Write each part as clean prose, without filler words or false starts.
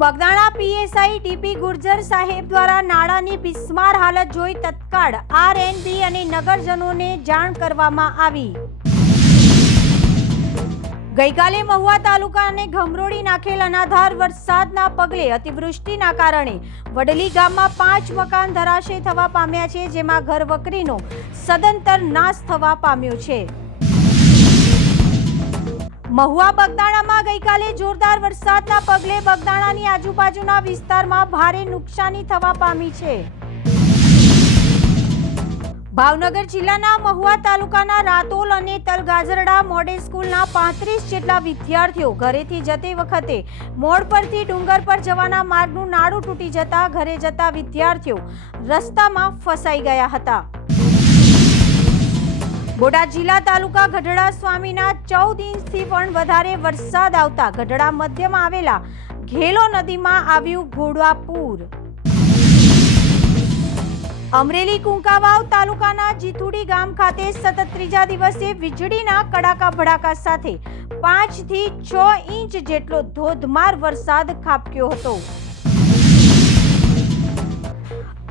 Bagdana PSI DP Gurjar સાહેબ દ્વારા નાળાની બિસ્માર હાલત જોઈ તત્કાળ આરએનબી અને નગરજનોને જાણ કરવામાં આવી। ગઈકાલે મહુવા તાલુકાને ઘમરોડી નાખેલ અનાધાર વરસાદના પગલે અતિવૃષ્ટિના કારણે વડલી ગામમાં 5 મકાન ધરાશય થવા પામ્યા છે, જેમાં ઘરવકરીનો સદંતર નાશ થવા પામ્યો છે। મહુવા બગદાણામાં ગઈકાલે જોરદાર વરસાદના પગલે બગદાણાની આજુબાજુના વિસ્તારમાં ભારે નુકસાની થવા પામી છે। ભાવનગર જિલ્લાના મહુવા તાલુકાના રાતોલ અને તલગાજરડા મોડેલ સ્કૂલના 35 જેટલા વિદ્યાર્થીઓ ઘરેથી જતી વખતે મોડ પરથી ડુંગર પર જવાના માર્ગનું નાળું તૂટી જતા ઘરે જતા વિદ્યાર્થીઓ રસ્તામાં ફસાઈ ગયા હતા। બોટાદ જિલ્લા તાલુકા ગઢડા સ્વામીના 14 ઇંચથી પણ વધારે વરસાદ આવતા ગઢડા મધ્યમાં આવેલા ઘેલો નદીમાં આવ્યું ઘોડાપૂર। અમરેલી કુંકાવાવ તાલુકાના જીથુડી ગામ ખાતે સતત ત્રીજા દિવસે વીજળીના કડાકા ભડાકા સાથે 5 થી 6 ઇંચ જેટલો ધોધમાર વરસાદ ખાબક્યો હતો।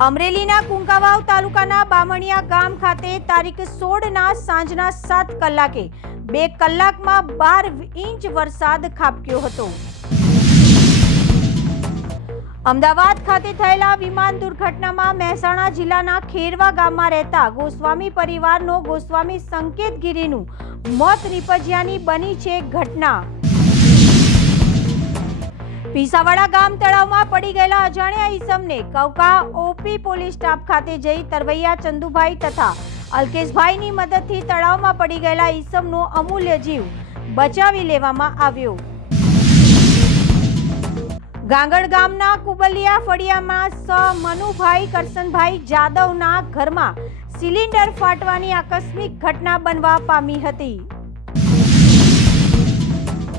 અમરેલીના કુંકાવાવ તાલુકાના બામણિયા ગામ ખાતે તારીખ 16ના સાંજના 7 કલાકે 2 કલાકમાં 12 ઇંચ વરસાદ ખાબક્યો હતો। અમદાવાદ ખાતે થયેલા વિમાન દુર્ઘટનામાં મહેસાણા જિલ્લાના ખેરવા ગામમાં રહેતા ગોસ્વામી પરિવારનો ગોસ્વામી સંકેતગીરીનું મોત નીપજ્યાની બની છે ઘટના। પીસાવાડા ગામ તળાવમાં પડી ગયેલા અજાણ્યા ઈસમને કવકા ઓપી પોલીસ સ્ટાફ ખાતે જઈ તરવૈયા ચંદુભાઈ તથા અલ્કેશભાઈની મદદથી તળાવમાં પડી ગયેલા ઈસમનો અમૂલ્ય જીવ બચાવી લેવામાં આવ્યો। ગાંગડ ગામના કુબલિયા ફળિયામાં મનુભાઈ કરસનભાઈ જાદવના ઘરમાં સિલિન્ડર ફાટવાની આકસ્મિક ઘટના બનવા પામી હતી।